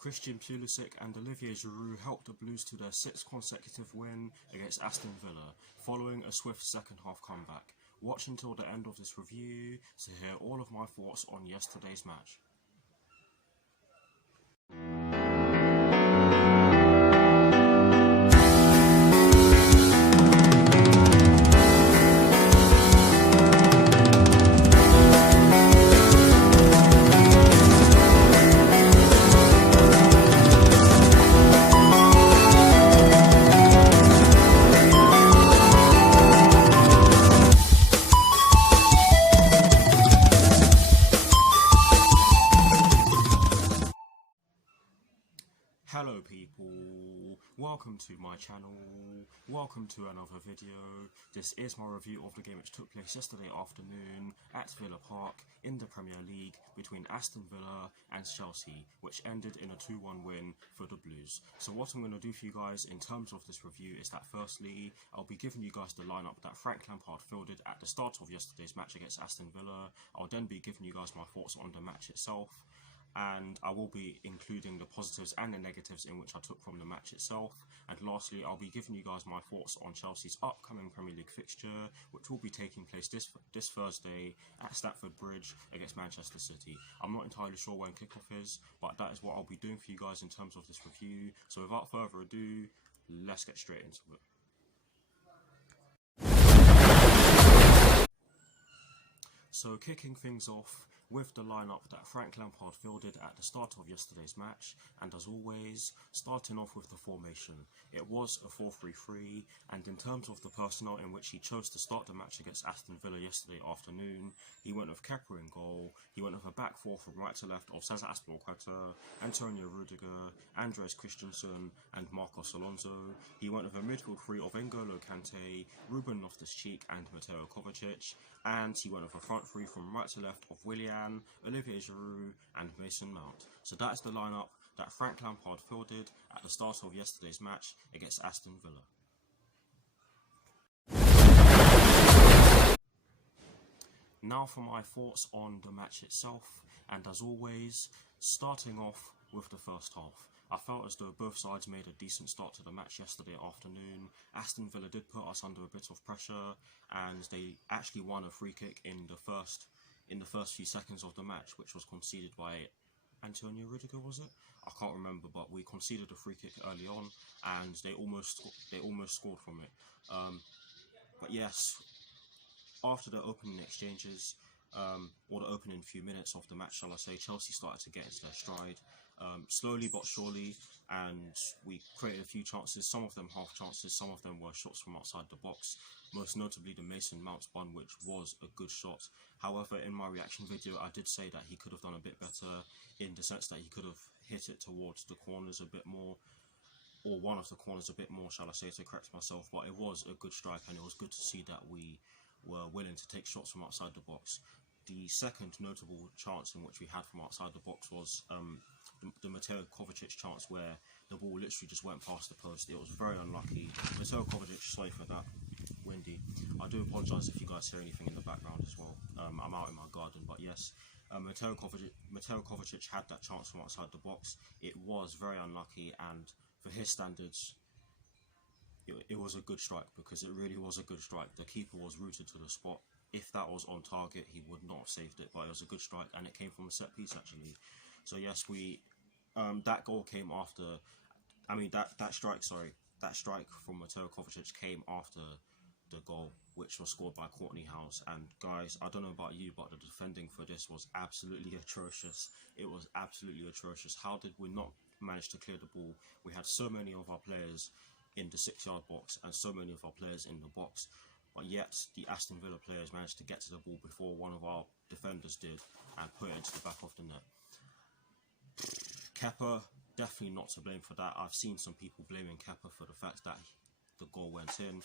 Christian Pulisic and Olivier Giroud helped the Blues to their 6th consecutive win against Aston Villa, following a swift second-half comeback. Watch until the end of this review to hear all of my thoughts on yesterday's match. Hello people, welcome to my channel, welcome to another video. This is my review of the game which took place yesterday afternoon at Villa Park in the Premier League between Aston Villa and Chelsea, which ended in a 2-1 win for the Blues. So what I'm going to do for you guys in terms of this review is that firstly, I'll be giving you guys the lineup that Frank Lampard fielded at the start of yesterday's match against Aston Villa. I'll then be giving you guys my thoughts on the match itself, and I will be including the positives and the negatives in which I took from the match itself. And lastly, I'll be giving you guys my thoughts on Chelsea's upcoming Premier League fixture, which will be taking place this Thursday at Stamford Bridge against Manchester City. I'm not entirely sure when kickoff is, but that is what I'll be doing for you guys in terms of this review. So without further ado, let's get straight into it. So kicking things off with the lineup that Frank Lampard fielded at the start of yesterday's match, and as always, starting off with the formation. It was a 4-3-3, and in terms of the personnel in which he chose to start the match against Aston Villa yesterday afternoon, he went with Kepa in goal, he went with a back four from right to left of Cesar Azpilicueta, Antonio Rudiger, Andres Christensen and Marcos Alonso. He went with a midfield three of N'Golo Kante, Ruben Loftus-Cheek and Mateo Kovacic, and he went with a front three from right to left of Willian, Olivier Giroud and Mason Mount. So that is the lineup that Frank Lampard fielded at the start of yesterday's match against Aston Villa. Now for my thoughts on the match itself, and as always, starting off with the first half. I felt as though both sides made a decent start to the match yesterday afternoon. Aston Villa did put us under a bit of pressure, and they actually won a free kick in the first few seconds of the match, which was conceded by Antonio Rudiger, was it? I can't remember, but we conceded a free kick early on, and they almost scored from it. But yes, after the opening exchanges, or the opening few minutes of the match, shall I say, Chelsea started to get into their stride, slowly but surely, and we created a few chances, some of them half chances, some of them were shots from outside the box, most notably the Mason Mount one, which was a good shot. However, in my reaction video, I did say that he could have done a bit better, in the sense that he could have hit it towards the corners a bit more, or one of the corners a bit more, shall I say, to correct myself. But it was a good strike, and it was good to see that we were willing to take shots from outside the box. The second notable chance in which we had from outside the box was the Mateo Kovacic chance, where the ball literally just went past the post. It was very unlucky. Mateo Kovacic, sorry for that, windy. I do apologise if you guys hear anything in the background as well. I'm out in my garden, but yes, Mateo Kovacic had that chance from outside the box. It was very unlucky, and for his standards, it was a good strike, because it really was a good strike. The keeper was rooted to the spot. If that was on target, he would not have saved it, but it was a good strike, and it came from a set piece actually. So yes, that goal came after. I mean that strike from Mateo Kovacic came after the goal, which was scored by Courtney House. And guys, I don't know about you, but the defending for this was absolutely atrocious. It was absolutely atrocious. How did we not manage to clear the ball? We had so many of our players in the 6-yard box and so many of our players in the box, but yet the Aston Villa players managed to get to the ball before one of our defenders did and put it into the back of the net. Kepa, definitely not to blame for that. I've seen some people blaming Kepa for the fact that the goal went in,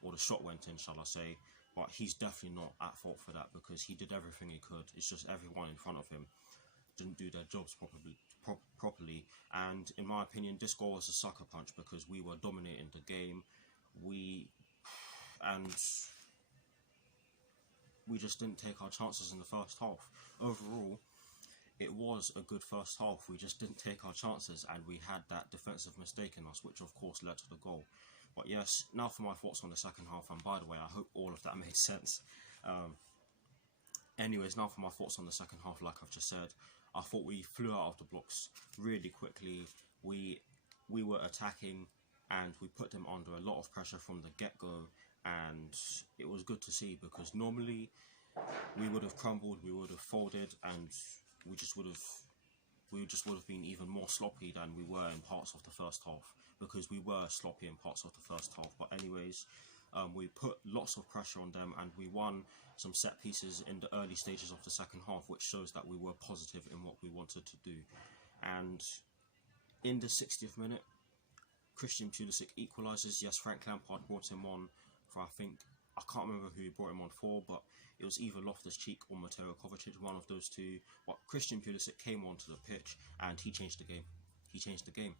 or the shot went in, shall I say, but he's definitely not at fault for that, because he did everything he could. It's just everyone in front of him didn't do their jobs properly, and in my opinion, this goal was a sucker punch, because we were dominating the game. We just didn't take our chances in the first half. Overall, it was a good first half. We just didn't take our chances, and we had that defensive mistake in us, which of course led to the goal. But yes, now for my thoughts on the second half, and by the way, I hope all of that made sense. Anyways, now for my thoughts on the second half. Like I've just said, I thought we flew out of the blocks really quickly. We were attacking, and we put them under a lot of pressure from the get-go, and it was good to see, because normally we would have crumbled, we would have folded, and we just would have been even more sloppy than we were in parts of the first half, because we were sloppy in parts of the first half. But anyways, we put lots of pressure on them, and we won some set pieces in the early stages of the second half, which shows that we were positive in what we wanted to do. And in the 60th minute, Christian Pulisic equalises. Yes, Frank Lampard brought him on for, I can't remember who he brought him on for, but it was either Loftus-Cheek or Mateo Kovacic, one of those two. But Christian Pulisic came onto the pitch and he changed the game. He changed the game.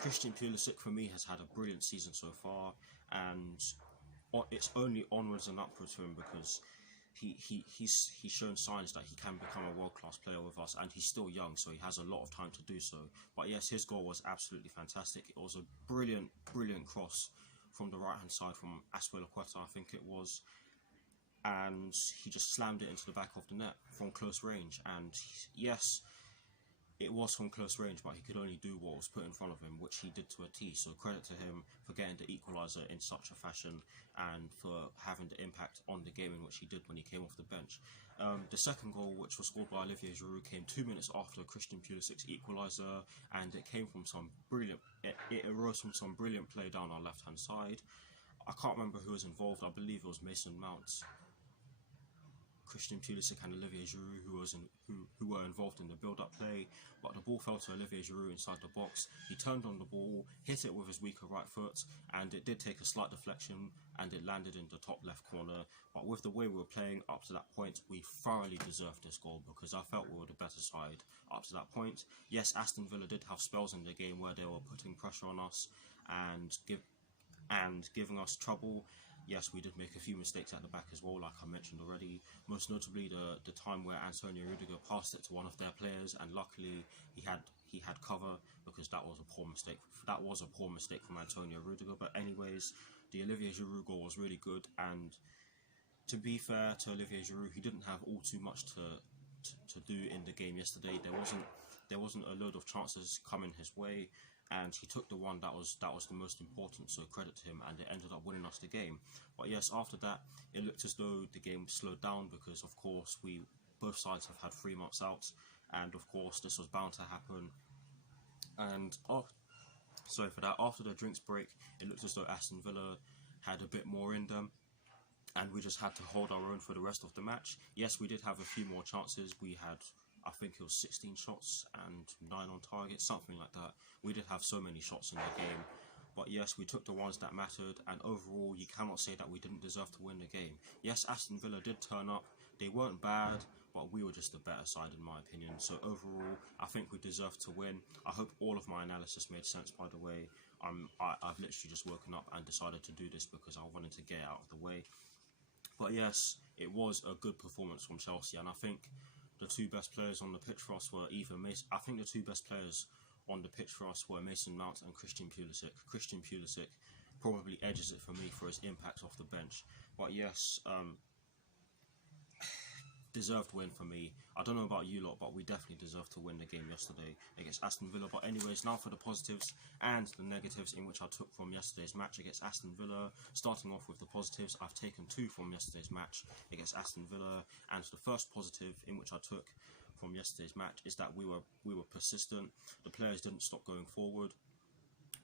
Christian Pulisic, for me, has had a brilliant season so far, and it's only onwards and upwards for him, because he's shown signs that he can become a world-class player with us, and he's still young, so he has a lot of time to do so. But yes, his goal was absolutely fantastic. It was a brilliant cross from the right-hand side from Aston, I think it was, and he just slammed it into the back of the net from close range. And yes, it was from close range, but he could only do what was put in front of him, which he did to a T. So credit to him for getting the equaliser in such a fashion, and for having the impact on the game in which he did when he came off the bench. The second goal, which was scored by Olivier Giroud, came 2 minutes after Christian Pulisic's equaliser, and it came from some brilliant. It arose from some brilliant play down our left-hand side. I can't remember who was involved. I believe it was Mason Mount, Christian Pulisic and Olivier Giroud who were involved in the build-up play, but the ball fell to Olivier Giroud inside the box. He turned on the ball, hit it with his weaker right foot, and it did take a slight deflection, and it landed in the top left corner. But with the way we were playing up to that point, we thoroughly deserved this goal, because I felt we were the better side up to that point. Yes, Aston Villa did have spells in the game where they were putting pressure on us and giving us trouble. Yes, we did make a few mistakes at the back as well, like I mentioned already. Most notably, the time where Antonio Rudiger passed it to one of their players, and luckily he had cover, because that was a poor mistake. That was a poor mistake from Antonio Rudiger. But anyways, the Olivier Giroud goal was really good, and to be fair to Olivier Giroud, he didn't have all too much to do in the game yesterday. There wasn't a load of chances coming his way, and he took the one that was the most important, so credit to him, and it ended up winning us the game. But yes, after that, it looked as though the game slowed down, because of course both sides have had 3 months out, and of course this was bound to happen. And sorry for that, after the drinks break, it looked as though Aston Villa had a bit more in them, and we just had to hold our own for the rest of the match. Yes, we did have a few more chances. We had, I think it was 16 shots and 9 on target, something like that. We did have so many shots in the game. But yes, we took the ones that mattered, and overall, you cannot say that we didn't deserve to win the game. Yes, Aston Villa did turn up. They weren't bad, but we were just the better side in my opinion. So overall, I think we deserved to win. I hope all of my analysis made sense, by the way. I've literally just woken up and decided to do this because I wanted to get out of the way. But yes, it was a good performance from Chelsea, and I think the 2 best players on the pitch for us were the 2 best players on the pitch for us were Mason Mount and Christian Pulisic. Christian Pulisic probably edges it for me for his impact off the bench. But yes, deserved win for me. I don't know about you lot, but we definitely deserved to win the game yesterday against Aston Villa. But anyways, now for the positives and the negatives in which I took from yesterday's match against Aston Villa. Starting off with the positives, I've taken 2 from yesterday's match against Aston Villa, and the first positive in which I took from yesterday's match is that we were persistent. The players didn't stop going forward.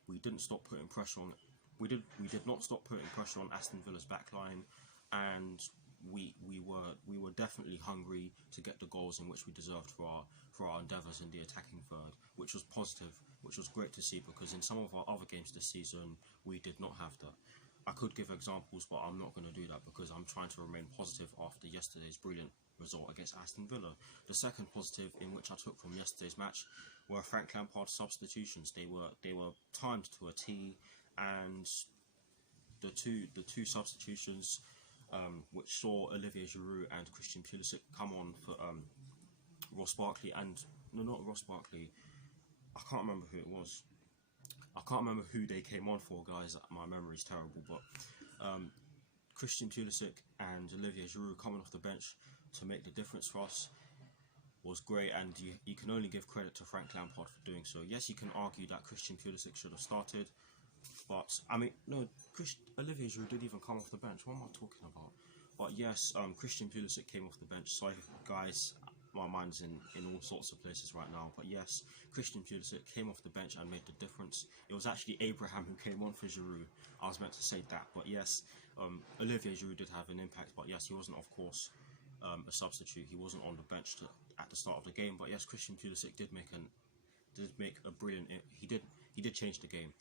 We didn't stop putting pressure on. We did not stop putting pressure on Aston Villa's backline, and we were definitely hungry to get the goals in which we deserved for our endeavours in the attacking third, which was positive, which was great to see, because in some of our other games this season we did not have that. I could give examples, but I'm not going to do that because I'm trying to remain positive after yesterday's brilliant result against Aston Villa. The second positive in which I took from yesterday's match were Frank Lampard's substitutions. They were timed to a T, and the two substitutions which saw Olivier Giroud and Christian Pulisic come on for Ross Barkley and no, not Ross Barkley. I can't remember who it was. I can't remember who they came on for, guys. My memory's terrible, but Christian Pulisic and Olivier Giroud coming off the bench to make the difference for us was great, and you can only give credit to Frank Lampard for doing so. Yes, you can argue that Christian Pulisic should have started, but I mean, no, Olivier Giroud didn't even come off the bench. What am I talking about? But yes, Christian Pulisic came off the bench. Sorry, guys, my mind's in all sorts of places right now. But yes, Christian Pulisic came off the bench and made the difference. It was actually Abraham who came on for Giroud. I was meant to say that, but yes, Olivier Giroud did have an impact. But yes, he wasn't, of course, a substitute. He wasn't on the bench at the start of the game. But yes, Christian Pulisic did make a brilliant. He did change the game.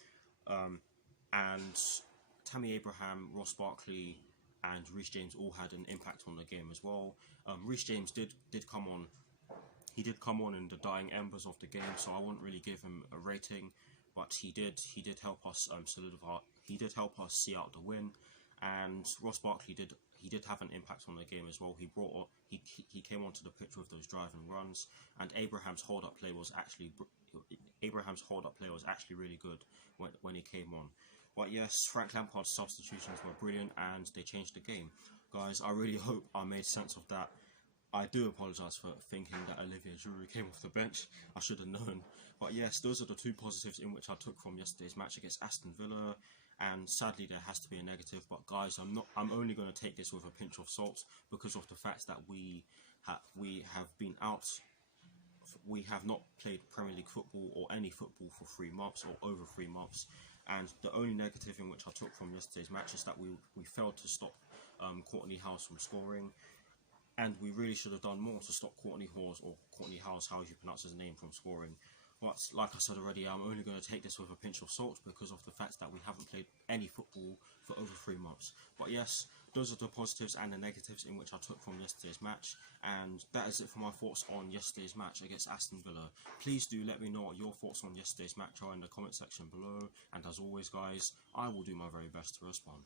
And Tammy Abraham, Ross Barkley, and Reece James all had an impact on the game as well. Reece James did come on. He did come on in the dying embers of the game, so I wouldn't really give him a rating, but he did help us solidify. He did help us see out the win, and Ross Barkley did have an impact on the game as well. He came onto the pitch with those driving runs, and Abraham's hold up play was actually really good when he came on. But yes, Frank Lampard's substitutions were brilliant and they changed the game. Guys, I really hope I made sense of that. I do apologise for thinking that Olivier Giroud came off the bench. I should have known. But yes, those are the two positives in which I took from yesterday's match against Aston Villa. And sadly, there has to be a negative. But guys, I'm only going to take this with a pinch of salt because of the fact that we have been out. We have not played Premier League football or any football for 3 months or over 3 months. And the only negative in which I took from yesterday's match is that we failed to stop Courtney House from scoring, and we really should have done more to stop Courtney House, how you pronounce his name, from scoring. But like I said already, I'm only going to take this with a pinch of salt because of the fact that we haven't played any football for over 3 months. But yes, those are the positives and the negatives in which I took from yesterday's match, and that is it for my thoughts on yesterday's match against Aston Villa. Please do let me know what your thoughts on yesterday's match are in the comment section below, and as always guys, I will do my very best to respond.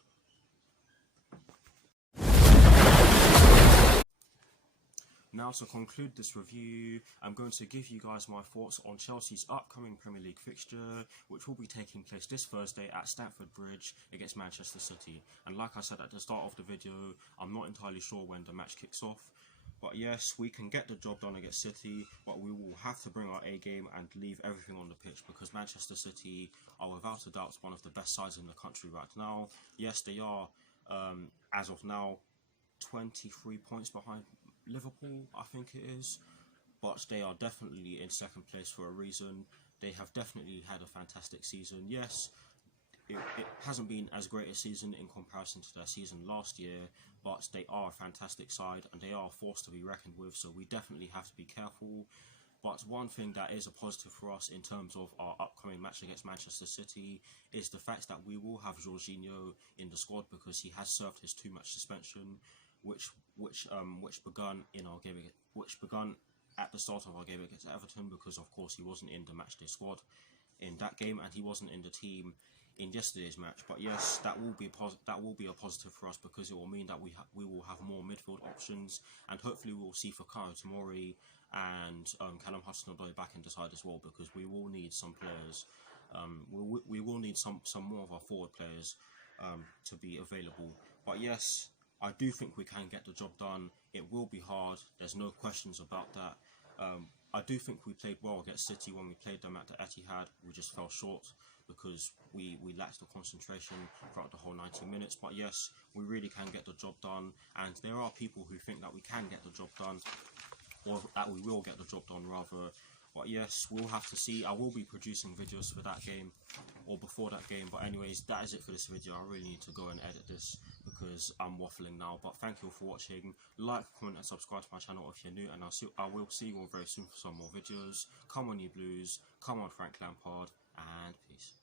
Now, to conclude this review, I'm going to give you guys my thoughts on Chelsea's upcoming Premier League fixture, which will be taking place this Thursday at Stamford Bridge against Manchester City. And like I said at the start of the video, I'm not entirely sure when the match kicks off. But yes, we can get the job done against City, but we will have to bring our A game and leave everything on the pitch because Manchester City are without a doubt one of the best sides in the country right now. Yes, they are, as of now, 23 points behind Liverpool, I think it is, but they are definitely in second place for a reason. They have definitely had a fantastic season. Yes, it hasn't been as great a season in comparison to their season last year, but they are a fantastic side and they are a force to be reckoned with, so we definitely have to be careful. But one thing that is a positive for us in terms of our upcoming match against Manchester City is the fact that we will have Jorginho in the squad because he has served his 2-match suspension, which begun at the start of our game against Everton, because of course he wasn't in the matchday squad in that game and he wasn't in the team in yesterday's match. But yes, that will be a positive for us because it will mean that we will have more midfield options, and hopefully we will see Fikayo Tomori and Callum Hudson-Odoi back in the side as well, because we will need some players. We will need some more of our forward players to be available. But yes, I do think we can get the job done. It will be hard, there's no questions about that. I do think we played well against City when we played them at the Etihad. We just fell short because we lacked the concentration throughout the whole 90 minutes. But yes, we really can get the job done, and there are people who think that we can get the job done, or that we will get the job done rather. But yes, we'll have to see. I will be producing videos for that game or before that game. But anyways, that is it for this video. I really need to go and edit this because I'm waffling now. But thank you all for watching. Like, comment and subscribe to my channel if you're new. And I will see you all very soon for some more videos. Come on you Blues. Come on Frank Lampard. And peace.